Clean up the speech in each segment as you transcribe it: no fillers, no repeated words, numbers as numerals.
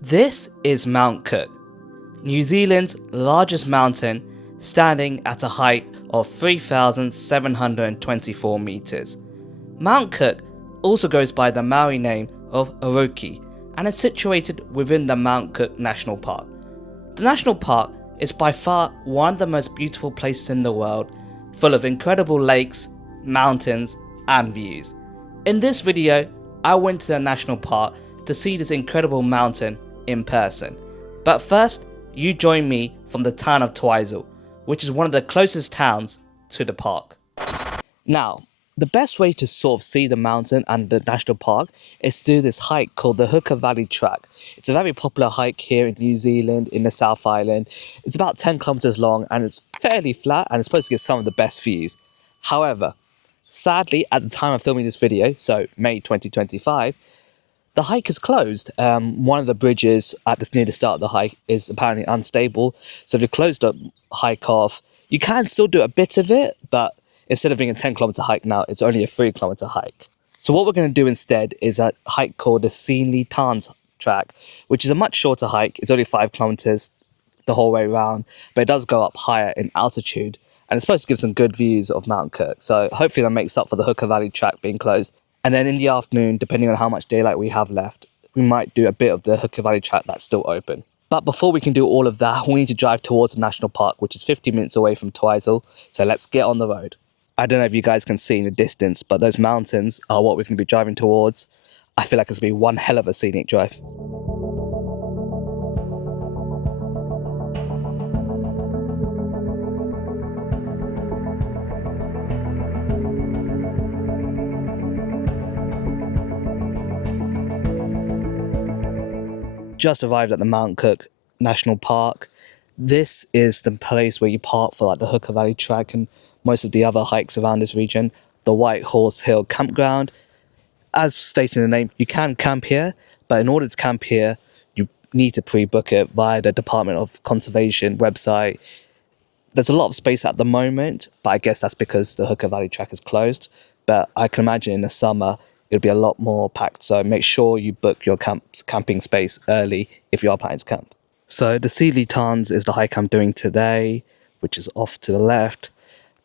This is Mount Cook, New Zealand's largest mountain, standing at a height of 3,724 metres. Mount Cook also goes by the Maori name of Oroki and is situated within the Mount Cook National Park. The national park is by far one of the most beautiful places in the world, full of incredible lakes, mountains and views. In this video, I went to the national park to see this incredible mountain in person. But first, you join me from the town of Twizel, which is one of the closest towns to the park. Now, the best way to sort of see the mountain and the national park is to do this hike called the Hooker Valley Track. It's a very popular hike here in New Zealand, in the South Island. It's about 10 kilometers long and it's fairly flat and it's supposed to give some of the best views. However, sadly, at the time of filming this video, so May 2025, the hike is closed. One of the bridges near the start of the hike is apparently unstable. So they've closed the hike off. You can still do a bit of it, but instead of being a 10-kilometer hike now, it's only a 3-kilometer hike. So what we're going to do instead is a hike called the Saily Tarns track, which is a much shorter hike. It's only 5 kilometers the whole way around, but it does go up higher in altitude. And it's supposed to give some good views of Mount Cook. So hopefully that makes up for the Hooker Valley track being closed. And then in the afternoon, depending on how much daylight we have left, we might do a bit of the Hooker Valley track that's still open. But before we can do all of that, we need to drive towards the national park, which is 50 minutes away from Twizel. So let's get on the road. I don't know if you guys can see in the distance, but those mountains are what we're going to be driving towards. I feel like it's going to be one hell of a scenic drive. Just arrived at the Mount Cook National Park. This is the place where you park for like the Hooker Valley track and most of the other hikes around this region. The White Horse Hill Campground. As stated in the name, you can camp here, but in order to camp here, you need to pre-book it via the Department of Conservation website. There's a lot of space at the moment, but I guess that's because the Hooker Valley track is closed. But I can imagine in the summer, it'll be a lot more packed. So make sure you book your camping space early if you are planning to camp. So the Saily Tarns is the hike I'm doing today, which is off to the left.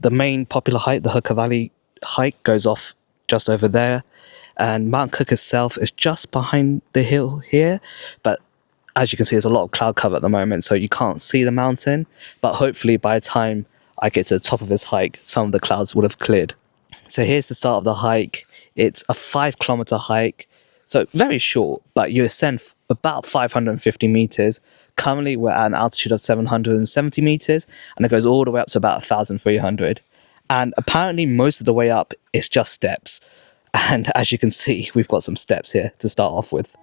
The main popular hike, the Hooker Valley hike, goes off just over there. And Mount Cook itself is just behind the hill here. But as you can see, there's a lot of cloud cover at the moment, so you can't see the mountain. But hopefully by the time I get to the top of this hike, some of the clouds would have cleared. So here's the start of the hike. It's a 5-kilometer hike, so very short, but you ascend about 550 meters. Currently, we're at an altitude of 770 meters, and it goes all the way up to about 1,300. And apparently, most of the way up is just steps. And as you can see, we've got some steps here to start off with.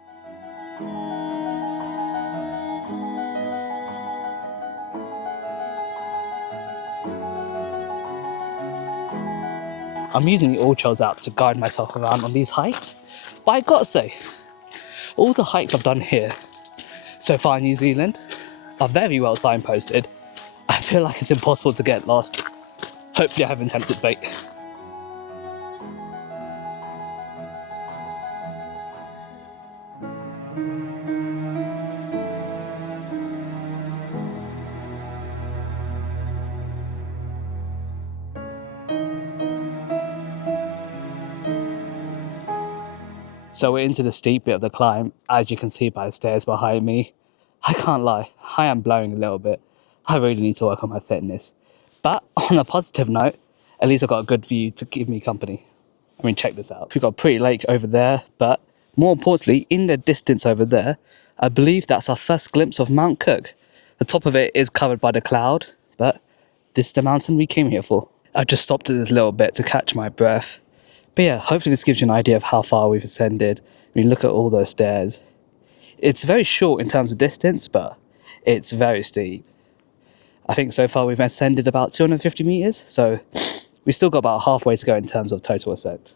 I'm using the All Trails app to guide myself around on these hikes, but I gotta say, all the hikes I've done here so far in New Zealand are very well signposted. I feel like it's impossible to get lost. Hopefully I haven't tempted fate. So we're into the steep bit of the climb, as you can see by the stairs behind me. I can't lie, I am blowing a little bit. I really need to work on my fitness. But on a positive note, at least I've got a good view to give me company. I mean, check this out. We've got a pretty lake over there, but more importantly, in the distance over there, I believe that's our first glimpse of Mount Cook. The top of it is covered by the cloud, but this is the mountain we came here for. I've just stopped at this little bit to catch my breath. But yeah, hopefully this gives you an idea of how far we've ascended. I mean, look at all those stairs. It's very short in terms of distance, but it's very steep. I think so far we've ascended about 250 meters, so we've still got about halfway to go in terms of total ascent.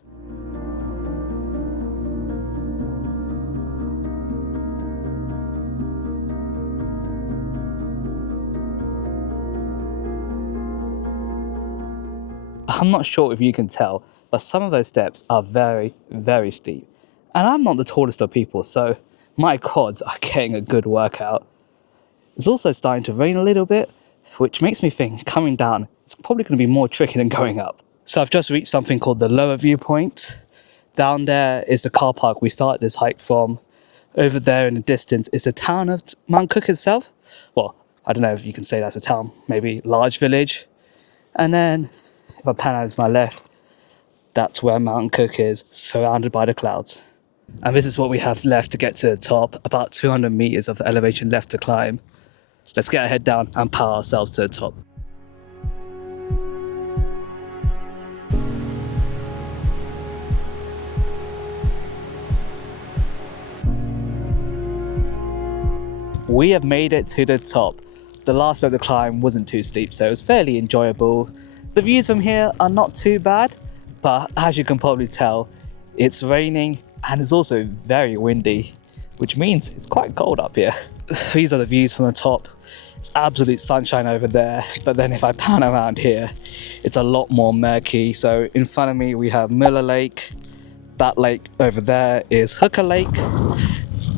I'm not sure if you can tell, but some of those steps are very, very steep. And I'm not the tallest of people, so my quads are getting a good workout. It's also starting to rain a little bit, which makes me think coming down it's probably going to be more tricky than going up. So I've just reached something called the lower viewpoint. Down there is the car park we started this hike from. Over there in the distance is the town of Mount Cook itself. Well, I don't know if you can say that's a town, maybe large village. And then if I pan out to my left, that's where Mount Cook is, surrounded by the clouds. And this is what we have left to get to the top, about 200 meters of elevation left to climb. Let's get our head down and power ourselves to the top. We have made it to the top. The last bit of the climb wasn't too steep, so it was fairly enjoyable. The views from here are not too bad, but as you can probably tell, it's raining and it's also very windy, which means it's quite cold up here. These are the views from the top. It's absolute sunshine over there, but then if I pan around here, it's a lot more murky. So in front of me we have Miller Lake, that lake over there is Hooker Lake,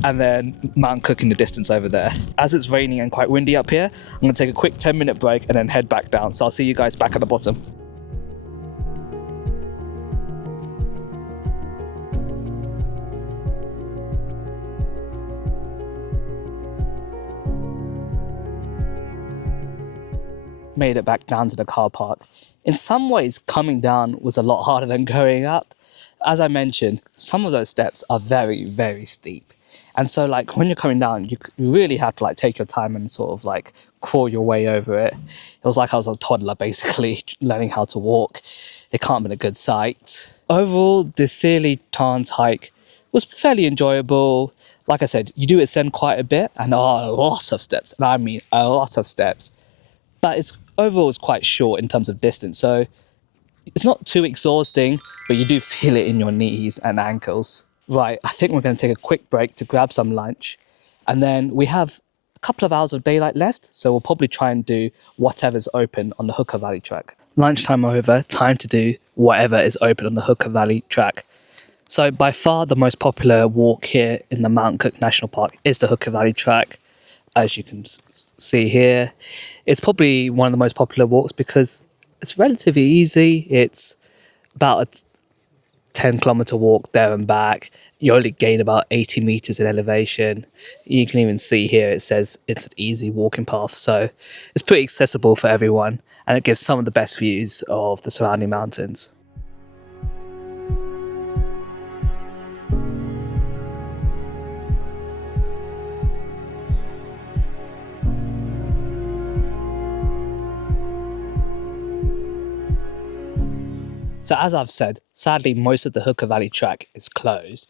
and then Mount Cook in the distance over there. As it's raining and quite windy up here, I'm going to take a quick 10-minute break and then head back down. So I'll see you guys back at the bottom. Made it back down to the car park. In some ways, coming down was a lot harder than going up. As I mentioned, some of those steps are very, very steep. And so like when you're coming down, you really have to like take your time and sort of like crawl your way over it. It was like I was a toddler basically learning how to walk. It can't have been a good sight. Overall, the Saily Tarns hike was fairly enjoyable. Like I said, you do ascend quite a bit and there are a lot of steps, and I mean a lot of steps. But it's overall it's quite short in terms of distance, so it's not too exhausting, but you do feel it in your knees and ankles. Right, I think we're going to take a quick break to grab some lunch, and then we have a couple of hours of daylight left, so we'll probably try and do whatever's open on the Hooker Valley track. Lunchtime over, time to do whatever is open on the Hooker Valley track. So by far the most popular walk here in the Mount Cook National Park is the Hooker Valley track. As you can see here, it's probably one of the most popular walks because it's relatively easy. It's about a 10-kilometer walk there and back. You only gain about 80 meters in elevation. You can even see here it says it's an easy walking path, so it's pretty accessible for everyone, and it gives some of the best views of the surrounding mountains. So as I've said, sadly, most of the Hooker Valley track is closed.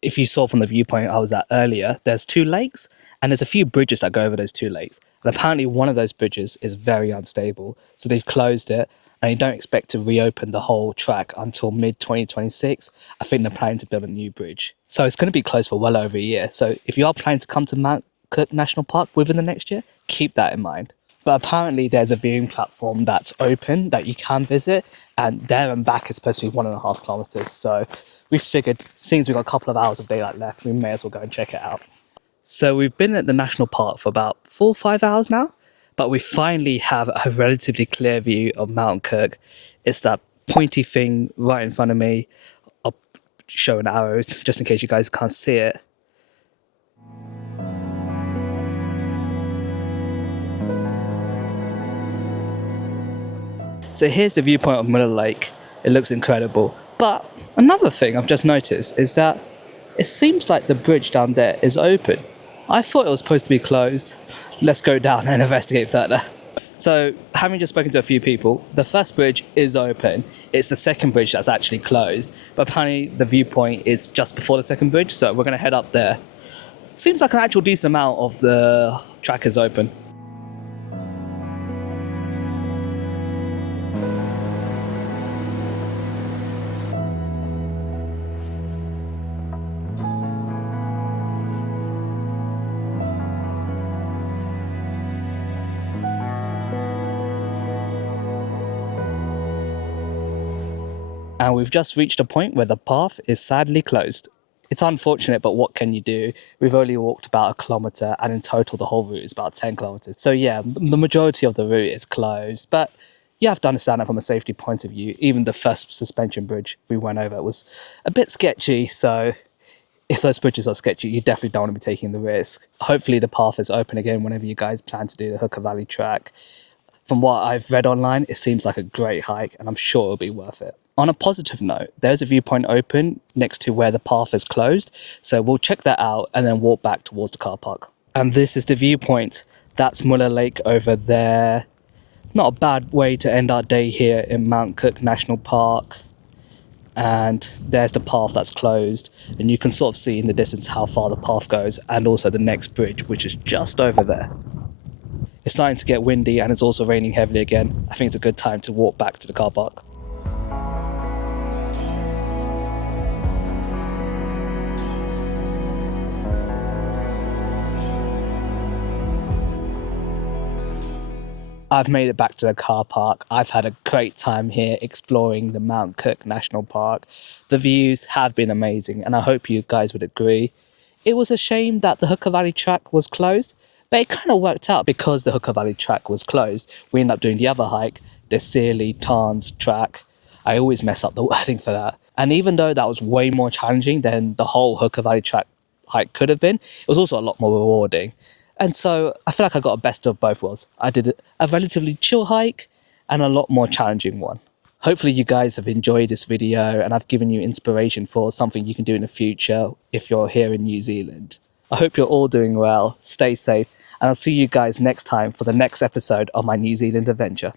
If you saw from the viewpoint I was at earlier, there's 2 lakes and there's a few bridges that go over those 2 lakes. And apparently one of those bridges is very unstable. So they've closed it and you don't expect to reopen the whole track until mid-2026. I think they're planning to build a new bridge. So it's going to be closed for well over a year. So if you are planning to come to Mount Cook National Park within the next year, keep that in mind. But apparently there's a viewing platform that's open that you can visit, and there and back is supposed to be 1.5 kilometers. So we figured, since we've got a couple of hours of daylight left, we may as well go and check it out. So we've been at the national park for about 4 or 5 hours now, but we finally have a relatively clear view of Mount Cook. It's that pointy thing right in front of me. I'll show an arrow just in case you guys can't see it. So here's the viewpoint of Miller Lake. It looks incredible. But another thing I've just noticed is that it seems like the bridge down there is open. I thought it was supposed to be closed. Let's go down and investigate further. So, having just spoken to a few people, the first bridge is open. It's the second bridge that's actually closed. But apparently the viewpoint is just before the second bridge, so we're going to head up there. Seems like an actual decent amount of the track is open. And we've just reached a point where the path is sadly closed. It's unfortunate, but what can you do? We've only walked about 1 kilometre, and in total the whole route is about 10 kilometres. So yeah, the majority of the route is closed, but you have to understand that from a safety point of view. Even the first suspension bridge we went over was a bit sketchy, so if those bridges are sketchy, you definitely don't want to be taking the risk. Hopefully the path is open again whenever you guys plan to do the Hooker Valley track. From what I've read online, it seems like a great hike, and I'm sure it'll be worth it. On a positive note, there's a viewpoint open next to where the path is closed, so we'll check that out and then walk back towards the car park. And this is the viewpoint. That's Muller Lake over there. Not a bad way to end our day here in Mount Cook National Park. And there's the path that's closed, and you can sort of see in the distance how far the path goes, and also the next bridge, which is just over there. It's starting to get windy and it's also raining heavily again. I think it's a good time to walk back to the car park. I've made it back to the car park. I've had a great time here exploring the Mount Cook National Park. The views have been amazing, and I hope you guys would agree. It was a shame that the Hooker Valley track was closed, but it kind of worked out because the Hooker Valley track was closed. We ended up doing the other hike, the Saily Tarns track. I always mess up the wording for that. And even though that was way more challenging than the whole Hooker Valley track hike could have been, it was also a lot more rewarding. And so I feel like I got a best of both worlds. I did a relatively chill hike and a lot more challenging one. Hopefully you guys have enjoyed this video and I've given you inspiration for something you can do in the future if you're here in New Zealand. I hope you're all doing well, stay safe, and I'll see you guys next time for the next episode of my New Zealand adventure.